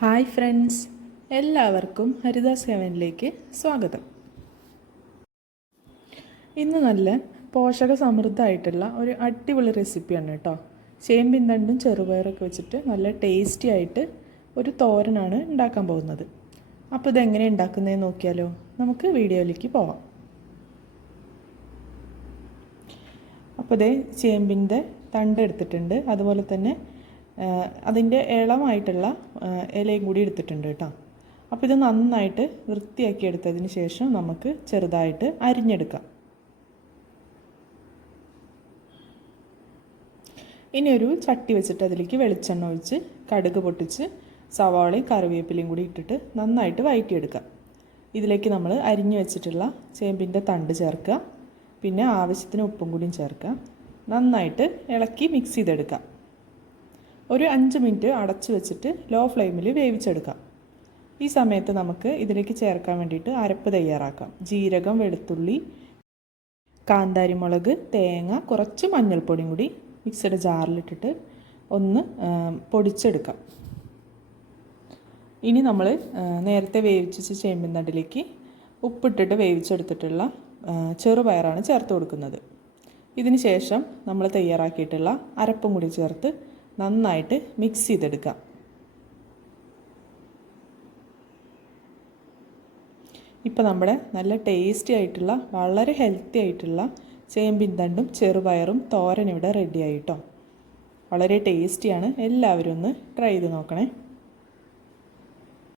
Hi friends, എല്ലാവർക്കും ഹരിദാസ് ഹെവനിലേക്ക് സ്വാഗതം. ഇന്ന് നല്ല പോഷക സമൃദ്ധമായിട്ടുള്ള ഒരു അടിപൊളി റെസിപ്പിയാണ് കേട്ടോ. ചേമ്പിൻ തണ്ടും ചെറുപയറൊക്കെ വെച്ചിട്ട് നല്ല ടേസ്റ്റി ആയിട്ട് ഒരു തോരനാണ് ഉണ്ടാക്കാൻ പോകുന്നത്. അപ്പോൾ ഇതെങ്ങനെ ഉണ്ടാക്കുന്നതെന്ന് നോക്കിയാലോ? നമുക്ക് വീഡിയോയിലേക്ക് പോവാം. അപ്പോൾ ഇതേ ചേമ്പിൻ്റെ തണ്ട് എടുത്തിട്ടുണ്ട്, അതുപോലെ തന്നെ അതിൻ്റെ ഇളമായിട്ടുള്ള ഇലയും കൂടി എടുത്തിട്ടുണ്ട് കേട്ടോ. അപ്പോൾ ഇത് നന്നായിട്ട് വൃത്തിയാക്കി എടുത്തതിന് ശേഷം നമുക്ക് ചെറുതായിട്ട് അരിഞ്ഞെടുക്കാം. ഇനി ഒരു ചട്ടി വെച്ചിട്ട് അതിലേക്ക് വെളിച്ചെണ്ണ ഒഴിച്ച് കടുക് പൊട്ടിച്ച് സവാളയും കറിവേപ്പിലയും കൂടി ഇട്ടിട്ട് നന്നായിട്ട് വഴറ്റിയെടുക്കാം. ഇതിലേക്ക് നമ്മൾ അരിഞ്ഞു വെച്ചിട്ടുള്ള ചേമ്പിൻ്റെ തണ്ട് ചേർക്കുക, പിന്നെ ആവശ്യത്തിന് ഉപ്പും കൂടിയും ചേർക്കുക. നന്നായിട്ട് ഇളക്കി മിക്സ് ചെയ്തെടുക്കാം. ഒരു 5 മിനിറ്റ് അടച്ചു വെച്ചിട്ട് ലോ ഫ്ലെയിമിൽ വേവിച്ചെടുക്കാം. ഈ സമയത്ത് നമുക്ക് ഇതിലേക്ക് ചേർക്കാൻ വേണ്ടിയിട്ട് അരപ്പ് തയ്യാറാക്കാം. ജീരകം, വെളുത്തുള്ളി, കാന്താരിമുളക്, തേങ്ങ, കുറച്ച് മഞ്ഞൾപ്പൊടിയും കൂടി മിക്സിയുടെ ജാറിലിട്ടിട്ട് ഒന്ന് പൊടിച്ചെടുക്കാം. ഇനി നമ്മൾ നേരത്തെ വേവിച്ച ചേമ്പിൻ തണ്ടിലേക്ക് ഉപ്പിട്ടിട്ട് വേവിച്ചെടുത്തിട്ടുള്ള ചെറുപയറാണ് ചേർത്ത് കൊടുക്കുന്നത്. ഇതിന് ശേഷം നമ്മൾ തയ്യാറാക്കിയിട്ടുള്ള അരപ്പും കൂടി ചേർത്ത് നന്നായിട്ട് മിക്സ് ചെയ്തെടുക്കാം. ഇപ്പോൾ നമ്മുടെ നല്ല ടേസ്റ്റി ആയിട്ടുള്ള വളരെ ഹെൽത്തി ആയിട്ടുള്ള ചേമ്പിൻ തണ്ടും ചെറുപയറും തോരൻ ഇവിടെ റെഡി ആയിട്ടോ. വളരെ ടേസ്റ്റിയാണ്. എല്ലാവരും ഒന്ന് ട്രൈ ചെയ്ത് നോക്കണേ.